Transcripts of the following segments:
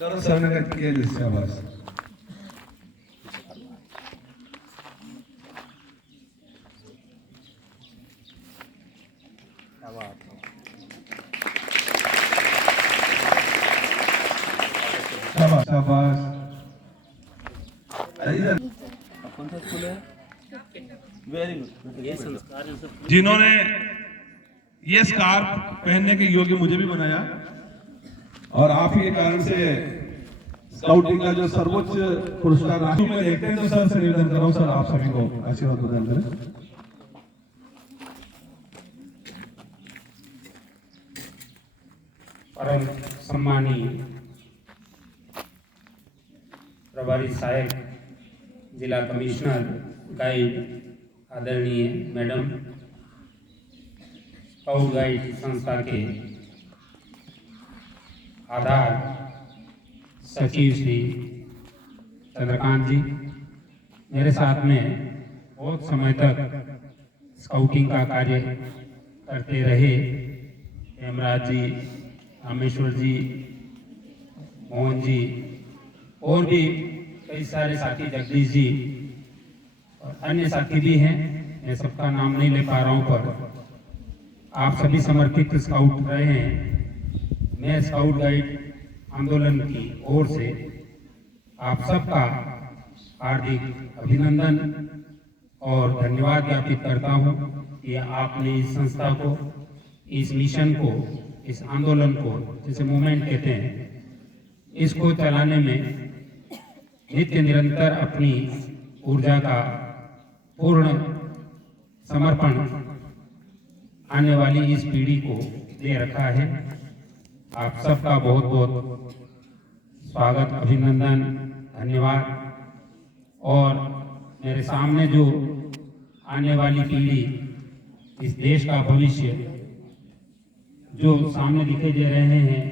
करो सरनगर के लिए शाबाश। शाबाश शाबाश। इधर जिन्होंने ये स्कार्फ पहनने के योग्य मुझे भी बनाया और आप ही के कारण से स्काउटिंग का जो सर्वोच्च पुरस्कार राशि में देखते हैं, तो सर से निवेदन कर रहा हूं, सर आप सभी को आशीर्वाद प्रदान करें। परम सम्मानीय प्रभारी सहायक जिला कमिश्नर गाइड आदरणीय मैडम, स्काउट गाइड संस्था के आधार सचिव श्री चंद्रकांत जी, मेरे साथ में बहुत समय तक स्काउटिंग का कार्य करते रहे हेमराज जी, रामेश्वर जी, मोहन जी और भी कई सारे साथी, जगदीश जी और अन्य साथी भी हैं, मैं सबका नाम नहीं ले पा रहा हूं, पर आप सभी समर्पित स्काउट रहे हैं। मैं स्काउट गाइड आंदोलन की ओर से आप सबका हार्दिक अभिनंदन और धन्यवाद ज्ञापित करता हूं कि आपने इस संस्था को, इस मिशन को, इस आंदोलन को, जिसे मूवमेंट कहते हैं, इसको चलाने में नित्य निरंतर अपनी ऊर्जा का पूर्ण समर्पण आने वाली इस पीढ़ी को दे रखा है। आप सबका बहुत बहुत स्वागत, अभिनंदन, धन्यवाद। और मेरे सामने जो आने वाली पीढ़ी, इस देश का भविष्य जो सामने दिखे दे रहे हैं,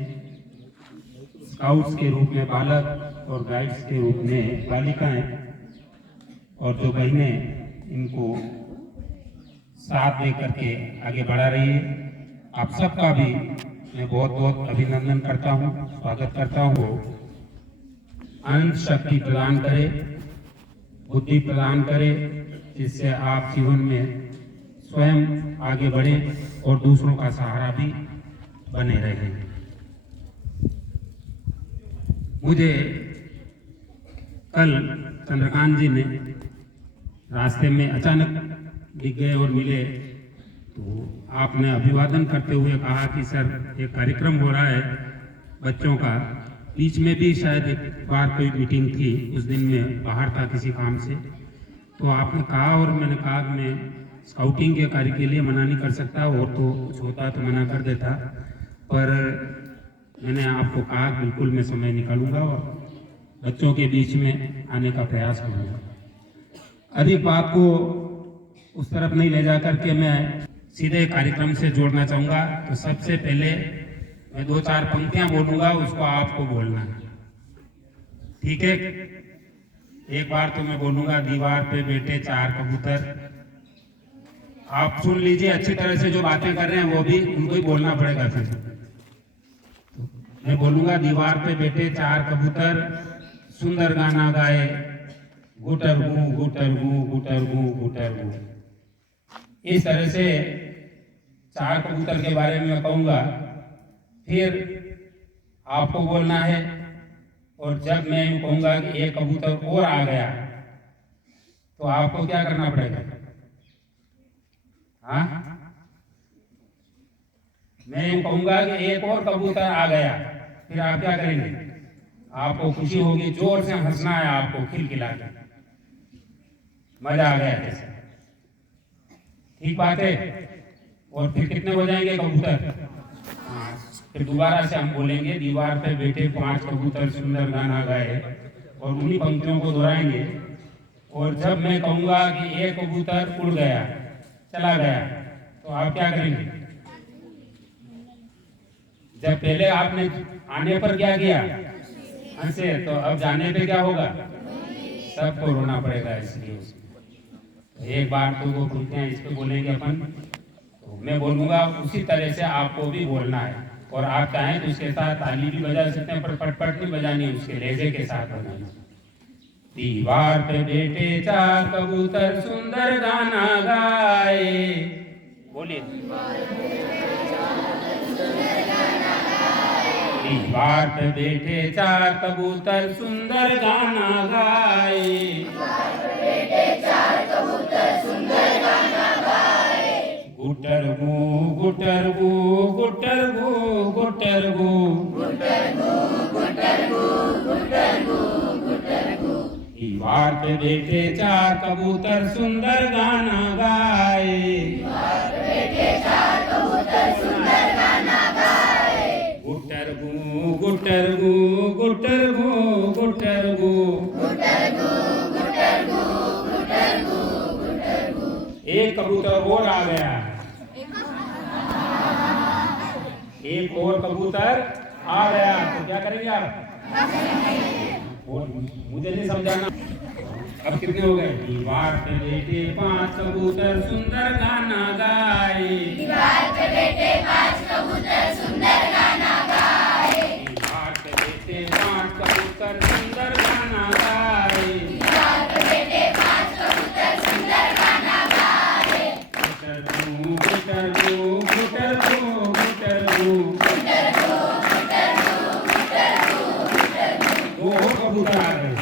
स्काउट्स के रूप में बालक और गाइड्स के रूप में बालिकाएं और जो बहनें इनको साथ दे करके आगे बढ़ा रही है, आप सबका भी मैं बहुत बहुत अभिनंदन करता हूं, स्वागत करता हूं। अनंत शक्ति प्रदान करे, बुद्धि प्रदान करे, जिससे आप जीवन में स्वयं आगे बढ़े और दूसरों का सहारा भी बने रहे। मुझे कल चंद्रकांत जी ने रास्ते में अचानक दिख गए और मिले, तो आपने अभिवादन करते हुए कहा कि सर एक कार्यक्रम हो रहा है बच्चों का, बीच में भी शायद एक बार कोई मीटिंग थी, उस दिन मैं बाहर था किसी काम से, तो आपने कहा और मैंने कहा कि मैं स्काउटिंग के कार्य के लिए मना नहीं कर सकता, और तो कुछ होता तो मना कर देता, पर मैंने आपको कहा बिल्कुल मैं समय निकालूंगा और बच्चों के बीच में आने का प्रयास करूंगा। अभी बात को उस तरफ नहीं ले जाकर के मैं सीधे कार्यक्रम से जोड़ना चाहूंगा। तो सबसे पहले मैं 2-4 पंक्तियां बोलूंगा, उसको आपको बोलना है, ठीक है? एक बार तो मैं बोलूंगा, दीवार पे बैठे 4 कबूतर, आप सुन लीजिए अच्छी तरह से, जो बातें कर रहे हैं वो भी उनको ही बोलना पड़ेगा। फिर मैं बोलूंगा, दीवार पे बैठे 4 कबूतर सुंदर गाना गाए, गुटर गू गुटर गू गुटर गू गुटर गू। इस तरह से 4 कबूतर के बारे में मैं कहूंगा, फिर आपको बोलना है, और जब मैं यूं कहूंगा कि एक कबूतर और आ गया, तो आपको क्या करना पड़ेगा? हाँ, मैं यूं कहूंगा कि एक और कबूतर आ गया, फिर आप क्या करेंगे? आपको खुशी होगी, जोर से हंसना है आपको, खिलखिला के, मजा आ गया जैसे, ठीक बात है? और फिर कितने हो जाएंगे कबूतर? हाँ, फिर दोबारा से हम बोलेंगे, दीवार पे बैठे 5 कबूतर सुंदर गाना गाए, और उन्हीं पंक्तियों को दोहराएंगे। और जब मैं कहूंगा कि एक कबूतर उड़ गया, चला गया, तो आप क्या करेंगे? जब पहले आपने आने पर क्या किया? हंसे, तो अब जाने पे क्या होगा? सबको रोना पड़ेगा। इसलिए एक बार तो वो पंक्तियां इस पे बोलेंगे अपन, तो मैं बोलूंगा उसी तरह से आपको भी बोलना है। और आप चाहें तो इसके साथ ताली भी बजा सकते हैं, पर पटपट नहीं बजानी, उसके लहजे के साथ बजानी। दीवार पे बैठे चार कबूतर सुंदर गाना गाए, बोलिए। दीवार पे बैठे चार कबूतर सुंदर गाना गाए, गुटर गु गुटर गु गुटर गु गुटर गु, दीवार पे बैठे चार कबूतर सुंदर गाना गाए, गुटर गु गुटर गु गुटर गु गुटर गु, एक कबूतर और आ गया, एक और कबूतर आ गया, तो क्या करेंगे आप? और मुझे नहीं समझाना। अब कितने हो गए? दीवार पे बैठे पांच कबूतर सुंदर गाना गाए, दीवार पे बैठे पांच कबूतर सुंदर गाना गाए, दीवार पे बैठे पांच कबूतर सुंदर गाना गाए, दीवार पे बैठे पांच कबूतर सुंदर गाना गाए, गुटर गु गुटर गु गुटर गु गुटर गु, दो और कबूतर आ गए,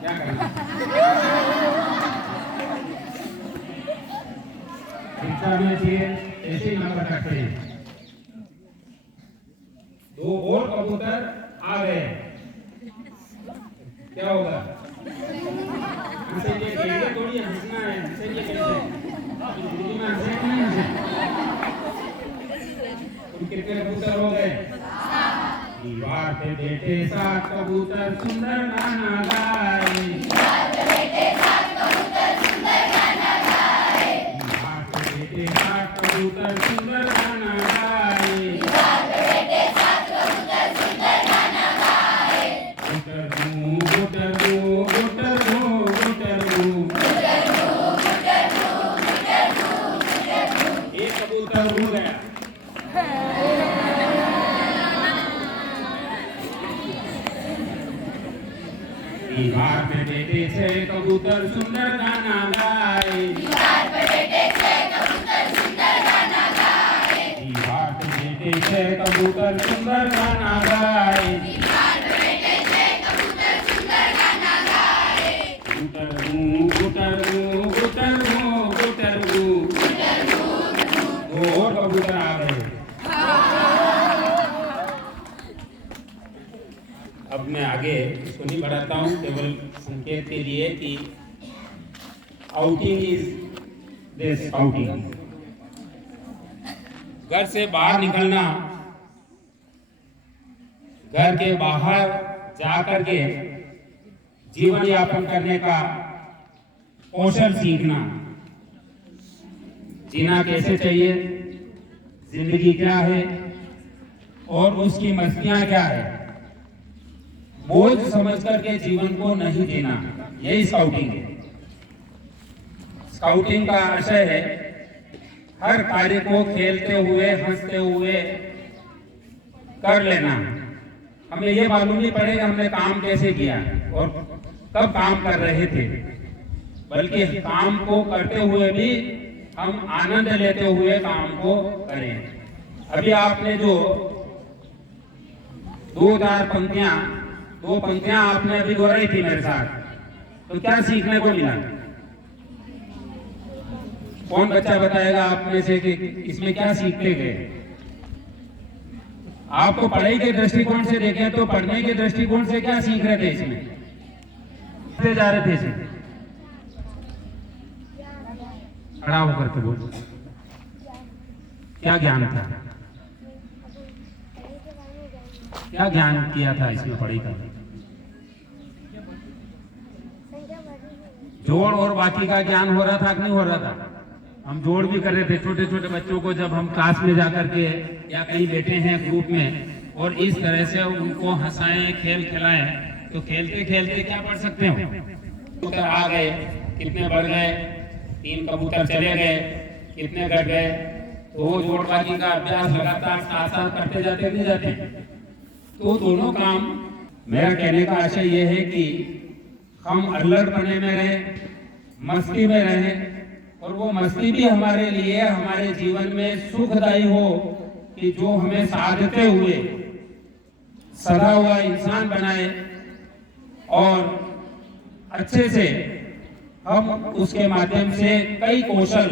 क्या करना? शिक्षा में ऐसे ही नंबर करते हैं। दो और कबूतर आ गए, क्या होगा? हमसे ये खेलने थोड़ी हंसना है, हमसे ये कैसे जिंदगी में हंसे कि नहीं हंसे? तुम कितने कबूतर हो गए? दीवार पे बैठे सात कबूतर सुंदर गाना गाए, दीवार पे बैठे सात कबूतर सुंदर गाना गाए, दीवार पे बैठे सात कबूतर सुंदर गाना गाए, दीवार पे बैठे सात कबूतर सुंदर गाना गाए, गुटर गु गुटर गु गुटर गु गुटर गु, एक कबूतर उड़ गया, दीवार पे बैठे छह कबूतर सुंदर गाना गाए, दीवार पे बैठे छह कबूतर सुंदर गाना गाए, दीवार पे बैठे छह कबूतर सुंदर गाना गाए, दीवार पे बैठे छह कबूतर सुंदर गाना गाए, गुटर गु गुटर गु गुटर गु गुटर गु, दो और कबूतर आ गए। अब मैं आगे इसको नहीं बढ़ाता हूँ, केवल संकेत के लिए कि आउटिंग इज दिस आउटिंग। घर से बाहर निकलना, घर के बाहर जाकर के जीवन यापन करने का कौशल सीखना, जीना कैसे चाहिए, जिंदगी क्या है और उसकी मस्तियां क्या है, बोझ समझ करके जीवन को नहीं जीना, यही स्काउटिंग है। स्काउटिंग का आशय है हर कार्य को खेलते हुए हंसते हुए कर लेना। हमें ये मालूम नहीं पड़ेगा हमने काम कैसे किया और कब काम कर रहे थे, बल्कि काम को करते हुए भी हम आनंद लेते हुए काम को करें। अभी आपने जो दो पंक्तियां आपने अभी दोहराई थी मेरे साथ, तो क्या सीखने को मिला? कौन बच्चा बताएगा आप में से कि इसमें क्या सीखते गए? आपको पढ़ाई के दृष्टिकोण से देखें तो पढ़ने के दृष्टिकोण से क्या सीख रहे थे इसमें? जा रहे थे इसमें खड़ा होकर के बोल, क्या ज्ञान था, क्या ज्ञान किया था इसमें पढ़ाई का? जोड़ और बाकी का ज्ञान हो रहा था कि नहीं हो रहा था? हम जोड़ भी कर रहे थे छोटे छोटे बच्चों को, जब हम क्लास में जाकर के या कहीं बैठे हैं ग्रुप में और इस तरह से उनको हंसाएं, खेल खिलाएं, तो खेलते खेलते क्या पढ़ सकते हो? कबूतर आ गए, कितने बढ़ गए? 3 कबूतर चले गए, कितने घट गए? तो जोड़बाजी का अभ्यास लगातार साथ साथ करते जाते नहीं जाते। तो दोनों काम, मेरा कहने का आशय यह है कि हम अल्लड़पने में रहें, मस्ती में रहें, और वो मस्ती भी हमारे लिए हमारे जीवन में सुखदायी हो कि जो हमें साधते हुए सदा हुआ इंसान बनाए और अच्छे से हम उसके माध्यम से कई कौशल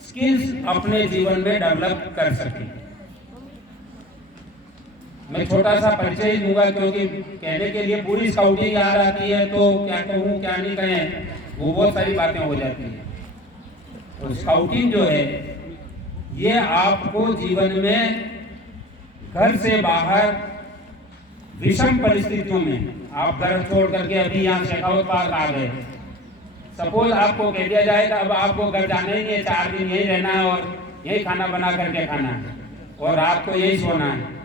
स्किल्स अपने जीवन में डेवलप कर सकें। मैं छोटा सा परिचय दूंगा क्योंकि कहने के लिए पूरी स्काउटिंग याद आती है तो क्या कहूँ क्या नहीं कहें, वो बहुत सारी बातें हो जाती हैं। तो स्काउटिंग जो है ये आपको जीवन में घर से बाहर विषम परिस्थितियों में, आप घर छोड़ करके अभी यहाँ शेखावत पार्क आ गए, सपोज आपको कह दिया जाएगा अब आपको घर जाना ही नहीं, 4 दिन यही रहना है और यही खाना बना करके खाना है और रात को यही सोना है,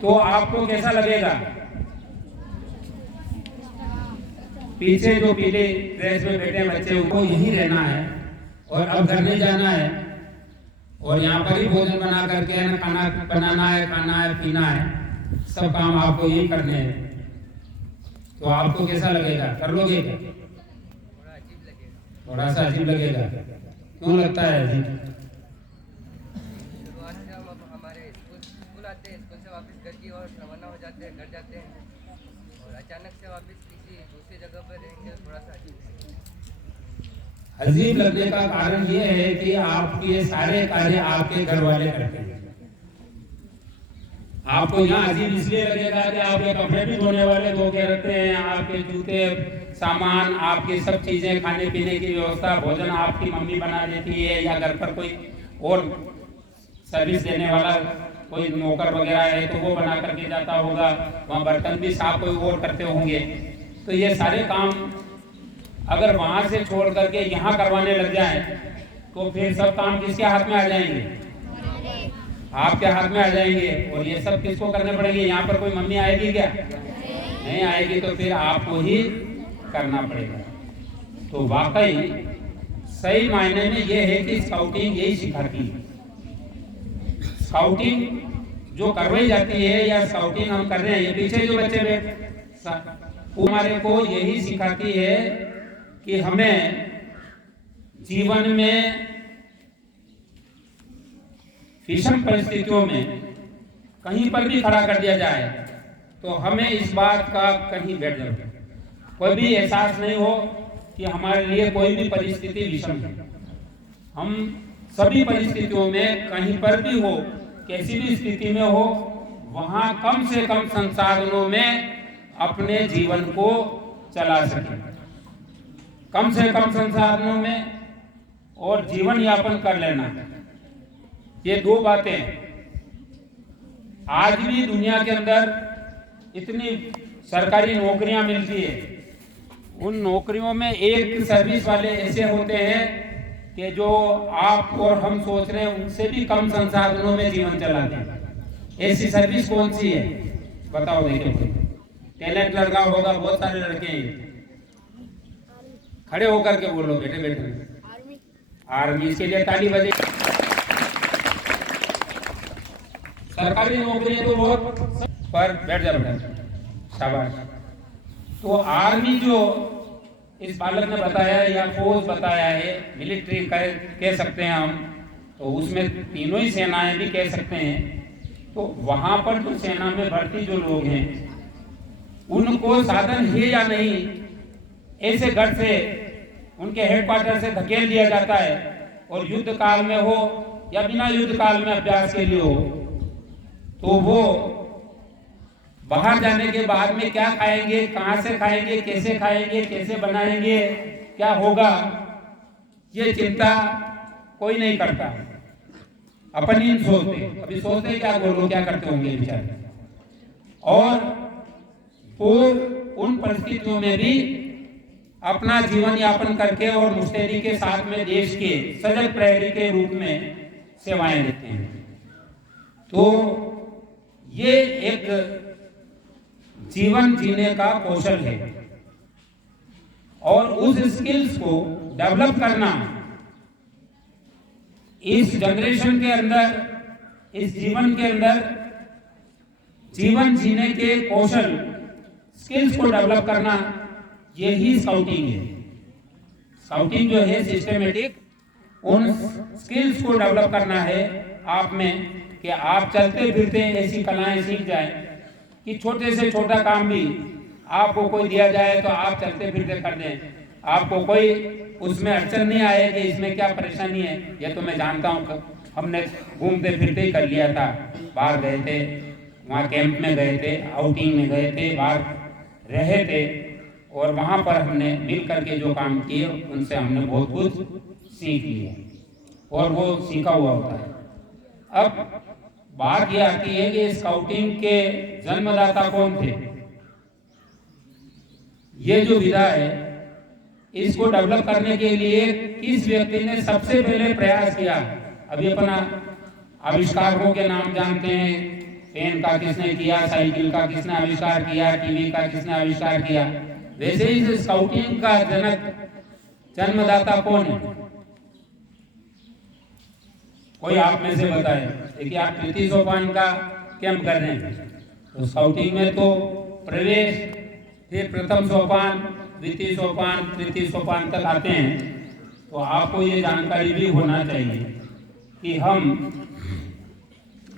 तो आपको कैसा लगेगा? पीछे जो पीले ड्रेस में बैठे बच्चे उनको यही रहना है और अब घर नहीं जाना है और यहाँ पर ही भोजन बना करके ना खाना बनाना है, खाना है, पीना है, सब काम आपको यही करने हैं। तो आपको कैसा लगेगा? कर लोगे क्या? थोड़ा सा अजीब लगेगा। क्यों लगता है अजीब? शुरुआत से हम अब हमारे स्कूल आते हैं, स्कूल से वापस घर की और रवाना हो जाते हैं, घर जाते हैं और अचानक से वापस किसी दूसरी जगह पर रहेंगे, थोड़ा सा अजीब लगने का कारण यह है कि आपके सारे कार्य आपके घर वाले करते हैं। आपको यहाँ अजीब इसलिए लगेगा कि आपके कपड़े भी धोने वाले धो के रखते हैं, आपके जूते, सामान, आपकी सब चीजें, खाने पीने की व्यवस्था, भोजन आपकी मम्मी बना देती है या घर पर कोई और सर्विस देने वाला कोई नौकर वगैरह है तो वो बना करके जाता होगा, वहाँ बर्तन भी साफ कोई और करते होंगे। तो ये सारे काम अगर वहां से छोड़ करके यहाँ करवाने लग जाए तो फिर सब काम किसके हाथ में आ जाएंगे? आपके हाथ में आ जाएंगे। और ये सब किसको करने पड़ेंगे? यहाँ पर कोई मम्मी आएगी क्या? नहीं आएगी, तो फिर आपको ही करना पड़ेगा। तो वाकई सही मायने में ये है कि स्काउटिंग यही सिखाती है। स्काउटिंग जो करवाई जाती है या स्काउटिंग हम कर रहे हैं, ये पीछे जो बच्चे बैठे हमारे को यही सिखाती है कि हमें जीवन में विषम परिस्थितियों में कहीं पर भी खड़ा कर दिया जाए तो हमें इस बात का कहीं बैठ जाए, कोई भी एहसास नहीं हो कि हमारे लिए कोई भी परिस्थिति विषम है। हम सभी परिस्थितियों में कहीं पर भी हो, कैसी भी स्थिति में हो, वहां कम से कम संसाधनों में अपने जीवन को चला सके, कम से कम संसाधनों में और जीवन यापन कर लेना। ये दो बातें आज भी दुनिया के अंदर इतनी सरकारी नौकरियां मिलती है, उन नौकरियों में एक सर्विस वाले ऐसे होते हैं कि जो आप और हम सोच रहे हैं उनसे भी कम संसाधनों में जीवन चलाते हैं। ऐसी सर्विस कौन सी है बताओ? देखो, टैलेंट लड़का होगा, बहुत सारे लड़के हैं, खड़े होकर के बोलो बेटे बेटे। आर्मी, इसके लिए ताली बजे। सरकारी नौकरी तो बहुत, पर बैठ जा बेटा, शाबाश। तो आर्मी जो इस बालक ने बताया या फौज बताया है, मिलिट्री कह सकते हैं हम, तो उसमें तीनों ही सेनाएं भी कह सकते हैं। तो वहां पर जो सेना में भर्ती जो लोग हैं उनको साधन है या नहीं, ऐसे घर से उनके हेडक्वार्टर से धकेल दिया जाता है और युद्ध काल में हो या बिना युद्ध काल में अभ्यास के लिए हो, तो वो बाहर जाने के बाद में क्या खाएंगे, कहां से खाएंगे, कैसे खाएंगे, कैसे बनाएंगे, क्या होगा, ये चिंता कोई नहीं करता। अपन ही सोचते, अभी सोचते क्या बोलो क्या करते होंगे बेचारे। और उन परिस्थितियों में भी अपना जीवन यापन करके और मुस्तैदी के साथ में देश के सजग प्रहरी के रूप में सेवाएं देते हैं। तो ये एक जीवन जीने का कौशल है और उस स्किल्स को डेवलप करना इस जनरेशन के अंदर, इस जीवन के अंदर जीवन जीने के कौशल, स्किल्स को डेवलप करना, यही स्काउटिंग है। स्काउटिंग जो है सिस्टमेटिक उन स्किल्स को डेवलप करना है आप में, कि आप चलते फिरते ऐसी कलाएं सीख जाएं कि छोटे से छोटा काम भी आपको कोई दिया जाए तो आप चलते फिरते कर दें, आपको कोई उसमें अड़चन नहीं आए कि इसमें क्या परेशानी है। ये तो मैं जानता हूँ, हमने घूमते फिरते ही कर लिया था, बाहर गए थे, वहाँ कैंप में गए थे, आउटिंग में गए थे, बाहर रहे थे, और वहाँ पर हमने मिल करके जो काम किए उनसे हमने बहुत कुछ सीख लिया और वो सीखा हुआ होता है। अब बात यह आती है कि स्काउटिंग के जन्मदाता कौन थे। ये जो विधा है, इसको डेवलप करने के लिए किस व्यक्ति ने सबसे पहले प्रयास किया। अभी अपना आविष्कारकों के नाम जानते हैं, पेन का किसने किया, साइकिल का किसने आविष्कार किया, टीवी का किसने आविष्कार किया। वैसे ही स्काउटिंग का जनक, जन्मदाता कौन है, कोई आप में से बताए। देखिए, आप तृतीय सोपान का कैंप कर रहे हैं, तो स्काउटिंग में तो प्रवेश, फिर प्रथम सोपान, द्वितीय सोपान, तृतीय सोपान तक आते हैं। तो आपको ये जानकारी भी होना चाहिए कि हम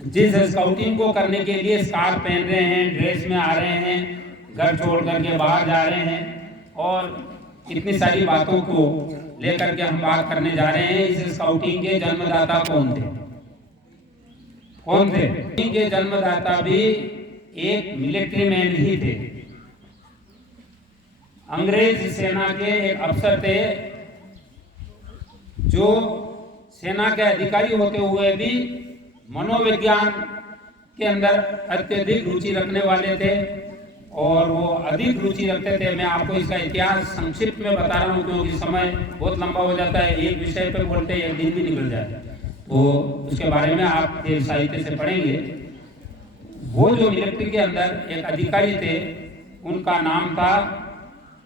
जिस स्काउटिंग को करने के लिए स्कार्फ पहन रहे हैं, ड्रेस में आ रहे हैं, घर छोड़ करके बाहर जा रहे हैं, और इतनी सारी बातों को लेकर के हम बात करने जा रहे हैं। इस स्काउटिंग के जन्मदाता कौन थे? कौन थे? इनके जन्मदाता भी एक मिलिट्री मैन ही थे। अंग्रेज सेना के एक अफसर थे, जो सेना के अधिकारी होते हुए भी मनोविज्ञान के अंदर अत्यधिक रुचि रखने वाले थे, और वो अधिक रुचि रखते थे। मैं आपको इसका इतिहास संक्षिप्त में बता रहा हूँ, क्योंकि समय बहुत लंबा हो जाता है, एक विषय पर बोलते एक दिन भी निकल जाता है, तो उसके बारे में आप साहित्य से पढ़ेंगे। वो जो मिलिट्री के अंदर एक अधिकारी थे, उनका नाम था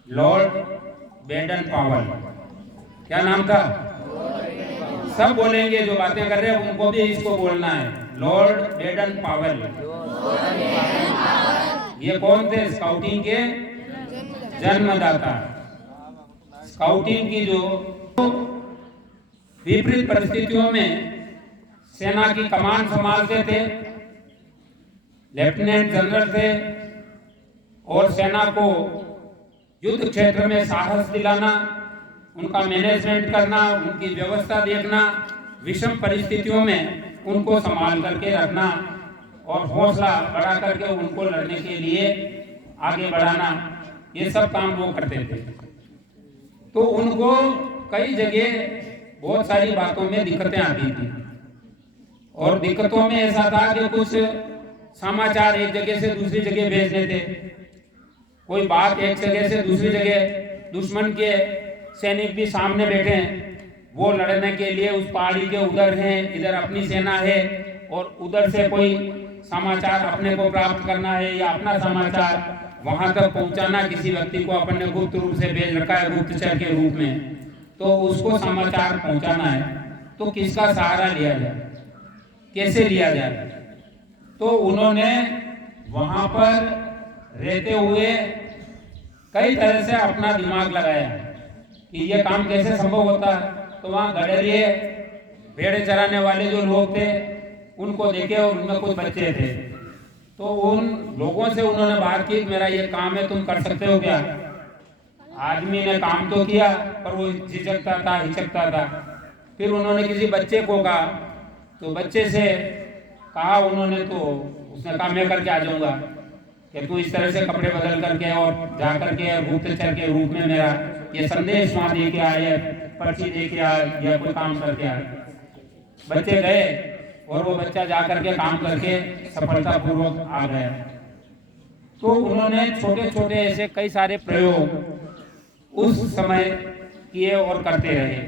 लॉर्ड बेडन पावल। क्या नाम था? सब बोलेंगे, जो बातें कर रहे हैं उनको भी इसको बोलना है, लॉर्ड बेडन पावल। ये कौन थे? स्काउटिंग के जन्मदाता। स्काउटिंग की जो विपरीत परिस्थितियों में सेना की कमान संभालते थे, लेफ्टिनेंट जनरल थे, और सेना को युद्ध क्षेत्र में साहस दिलाना, उनका मैनेजमेंट करना, उनकी व्यवस्था देखना, विषम परिस्थितियों में उनको संभाल करके रखना और हौसला बढ़ा करके उनको लड़ने के लिए आगे बढ़ाना, ये सब काम वो करते थे। तो उनको कई जगह बहुत सारी बातों में दिक्कतें आती थी, और दिक्कतों में ऐसा था कि कुछ समाचार एक जगह से दूसरी जगह भेजने थे, कोई बात एक जगह से दूसरी जगह, दुश्मन के सैनिक भी सामने बैठे हैं, वो लड़ने के लिए उस पहाड़ी के उधर हैं, इधर अपनी सेना है, और उधर से कोई समाचार अपने को प्राप्त करना है, या अपना समाचार वहां तक पहुंचाना, किसी व्यक्ति को अपन ने गुप्त रूप से भेज रखा है, गुप्तचर के रूप में, तो उसको समाचार पहुंचाना है, तो किसका सहारा लिया जाए, कैसे लिया जाए। तो उन्होंने वहां पर रहते हुए कई तरह से अपना दिमाग लगाया कि ये काम कैसे संभव होता है। तो वहाँ गडरिए, भेड़े चराने वाले जो लोग थे, उनको देखे, और उनमें कुछ बच्चे थे, तो उन लोगों से उन्होंने बात की, मेरा ये काम है, तुम कर सकते हो क्या? आदमी ने काम तो किया, पर वो झिझकता था, हिचकता था। फिर उन्होंने किसी बच्चे को कहा, तो बच्चे से कहा उन्होंने, तो उसने कहा मैं करके आ जाऊंगा, कि तू इस तरह से कपड़े बदल करके और जा करके गुप्तचर के रूप में मेरा ये संदेश वहाँ दे के आए, पर्ची दे के आए, या कोई काम करके आए। बच्चे गए, और वो बच्चा जा करके काम करके सफलतापूर्वक आ गया। तो उन्होंने छोटे छोटे ऐसे कई सारे प्रयोग उस समय किए और करते रहे।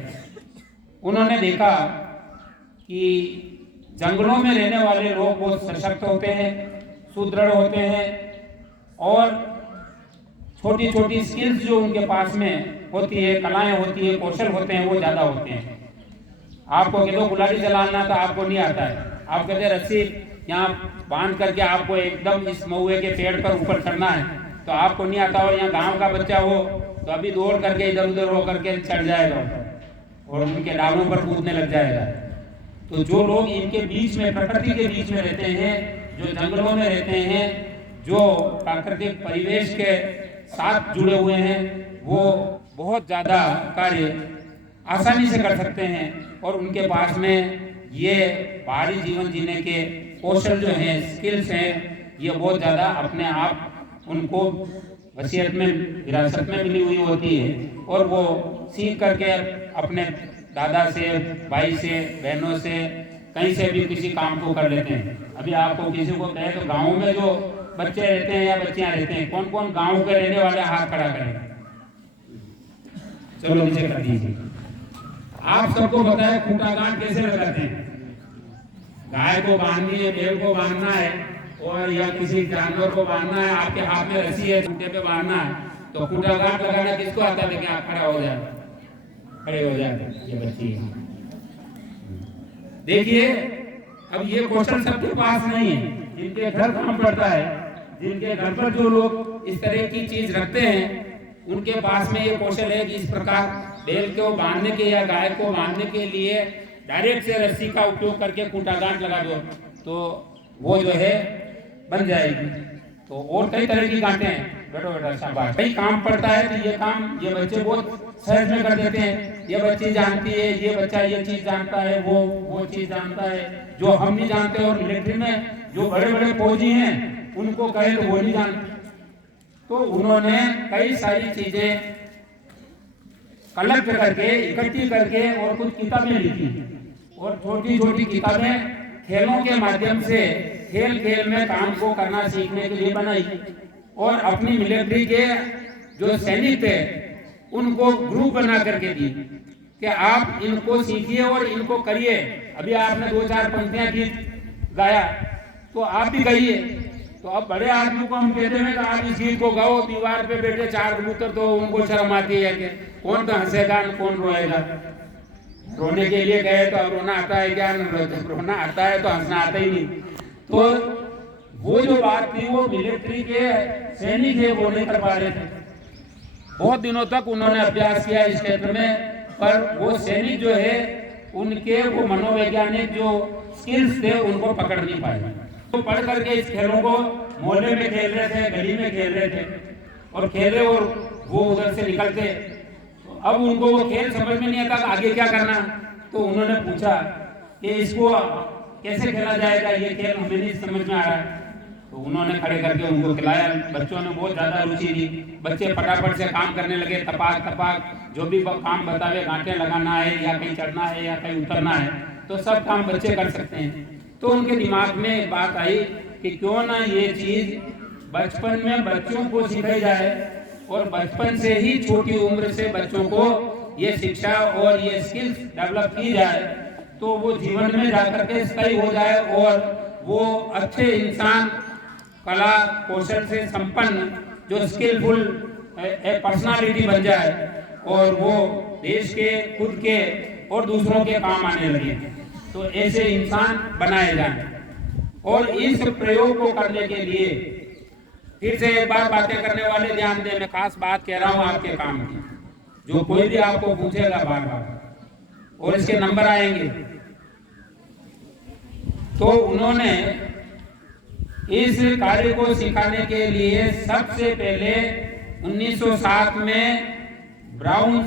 उन्होंने देखा कि जंगलों में रहने वाले लोग बहुत सशक्त होते हैं, सुदृढ़ होते हैं, और छोटी छोटी स्किल्स जो उनके पास में होती है, कलाएं होती है, कौशल होते हैं, वो ज़्यादा होते हैं। आपको कह दो गुलाटी चलाना तो आपको नहीं आता है, आप कहते रस्सी यहाँ बांध करके आपको एकदम इस महुए के पेड़ पर ऊपर चढ़ना है तो आपको नहीं आता, और यहाँ गांव का बच्चा हो तो अभी दौड़ करके इधर उधर हो करके चढ़ जाएगा और उनके डालों पर कूदने लग जाएगा। तो जो लोग इनके बीच में, प्रकृति के बीच में रहते हैं, जो जंगलों में रहते हैं, जो प्राकृतिक परिवेश के साथ जुड़े हुए हैं, वो बहुत ज्यादा कार्य आसानी से कर सकते हैं और उनके पास में ये बाहरी जीवन जीने के कौशल जो हैं, स्किल्स हैं, ये बहुत ज्यादा अपने आप उनको वसीयत में, विरासत में मिली हुई होती है और वो सीख करके अपने दादा से, भाई से, बहनों से, कहीं से भी किसी काम को कर लेते हैं। अभी आपको किसी को कहे तो गाँव में जो बच्चे रहते हैं या बच्चियां रहते हैं, कौन कौन गाँव के रहने वाले हाथ खड़ा करें? चलो नीचे कर दीजिए। आप सबको पता है खूंटा गांठ कैसे लगाते हैं? गाय को बांधनी है, बैल को बांधना है और या किसी जानवर को बांधना है, आपके हाथ में रस्सी है, खूंटे पे बांधना है, तो खूंटा गांठ लगाना किसको आता है? लेकिन आप खड़ा हो जाए, खड़े हो जाए। ये बच्ची देखिए, अब ये कौशल सबके पास नहीं है। जिनके घर काम पड़ता है, जिनके घर पर जो लोग इस तरह की चीज रखते हैं, उनके पास में ये कौशल है कि इस प्रकार बैल को बांधने के या गाय को बांधने के लिए डायरेक्ट से रस्सी का उपयोग करके खूंटा गांठ लगा दो तो वो जो है बन जाएगी। तो और कई तरह की गांठें हैं। बैठो बेटा, शाबाश। कई काम पड़ता है तो ये काम ये बच्चे बहुत सहज में कर देते हैं। ये बच्ची जानती है, ये बच्चा ये चीज जानता है, वो चीज जानता है जो हम नहीं जानते। और मिलिट्री में जो बड़े बड़े फौजी हैं उनको कहे तो वो नहीं जानते। तो उन्होंने कई सारी चीजें कलेक्ट करके, इकट्ठी करके और कुछ किताबें लिखी और छोटी छोटी किताबें खेलों के माध्यम से खेल खेल में काम को करना सीखने के लिए बनाई और अपनी मिलिट्री के जो सैनिक थे उनको ग्रुप बना करके दी कि आप इनको सीखिए और इनको करिए। अभी आपने 2-4 पंक्तियां गीत गाया तो आप भी गाइए। तो अब बड़े आदमी को हम कहते हैं कि आप इस गीत को गाओ, दीवार पे बैठे 4 कबूतर, तो उनको शर्म आती है कि कौन तो हंसेगा कौन रोएगा। रोने के लिए गए तो अब रोना आता है क्या? रोना आता है तो हंसना आता ही नहीं। तो वो जो बात थी वो मिलिट्री के सैनिक है वो नहीं कर पा रहे थे। बहुत दिनों तक उन्होंने अभ्यास किया इस क्षेत्र में, पर वो सैनिक जो है उनके वो मनोवैज्ञानिक जो स्किल्स थे उनको पकड़ नहीं पाए। तो पढ़ करके इस खेलों को मोहल्ले में खेल रहे थे, गली में खेल रहे थे और खेले और वो उधर से निकलते। तो अब उनको वो खेल समझ में नहीं आता आगे क्या करना। तो उन्होंने पूछा कि इसको कैसे खेला जाएगा, ये खेल हमें नहीं समझ में आ रहा है। तो उन्होंने खड़े करके उनको खिलाया। बच्चों ने बहुत ज्यादा रुचि ली। बच्चे फटाफट से काम करने लगे, तपाक तपाक जो भी काम बतावे, गांठें लगाना है या कहीं चढ़ना है या कहीं उतरना है, तो सब काम बच्चे कर सकते हैं। तो उनके दिमाग में एक बात आई कि क्यों ना ये चीज बचपन में बच्चों को सिखाई जाए और बचपन से ही छोटी उम्र से बच्चों को ये शिक्षा और ये स्किल्स डेवलप की जाए तो वो जीवन में जाकर के स्थायी हो जाए और वो अच्छे इंसान, कला कौशल से संपन्न जो स्किलफुल पर्सनालिटी बन जाए और वो देश के, खुद के और दूसरों के काम आने लगे। तो ऐसे इंसान बनाए जाएं। और इस प्रयोग को करने के लिए फिर से एक बार बातें करने वाले ध्यान दें, मैं खास बात कह रहा हूं आपके काम की, जो कोई भी आपको पूछेगा बार बार और इसके नंबर आएंगे। तो उन्होंने इस कार्य को सिखाने के लिए सबसे पहले 1907 में ब्राउन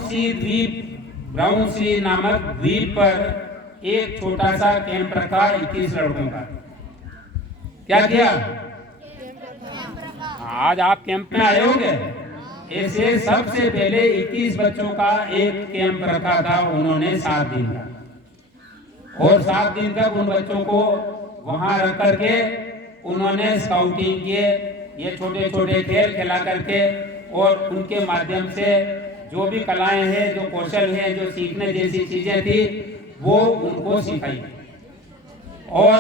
सी नामक द्वीप पर एक छोटा सा कैंप रखा 21 लड़कों का। क्या किया? आज आप कैंप में आए होंगे। ऐसे सबसे पहले 21 बच्चों का एक कैंप रखा था उन्होंने 7 दिन का। और 7 दिन तक उन बच्चों को वहां रख करके उन्होंने स्काउटिंग किए, ये छोटे छोटे खेल खिला करके और उनके माध्यम से जो भी कलाएं हैं, जो कौशल हैं, जो सीखने जैसी चीजें थी वो उनको सिखाई। और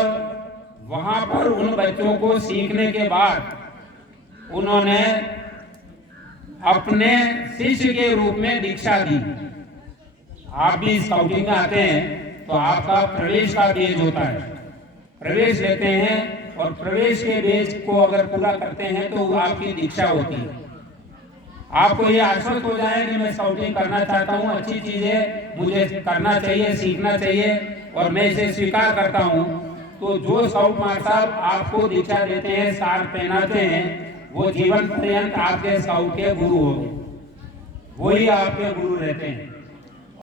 वहां पर उन बच्चों को सीखने के बाद उन्होंने अपने शिष्य के रूप में दीक्षा दी। आप भी स्काउटिंग में आते हैं तो आपका प्रवेश का बेज होता है। प्रवेश लेते हैं और प्रवेश के बेज को अगर पूरा करते हैं तो आपकी दीक्षा होती है। आपको ये आश्वस्त हो जाए कि मैं स्काउटिंग करना चाहता हूँ, अच्छी चीज है, मुझे करना चाहिए, सीखना चाहिए और मैं इसे स्वीकार करता हूँ। तो जो स्काउट मास्टर साहब आपको दीक्षा देते हैं, स्कार्फ पहनाते हैं, वो जीवन पर्यंत आपके स्काउट के गुरु होंगे, वही आपके गुरु रहते हैं।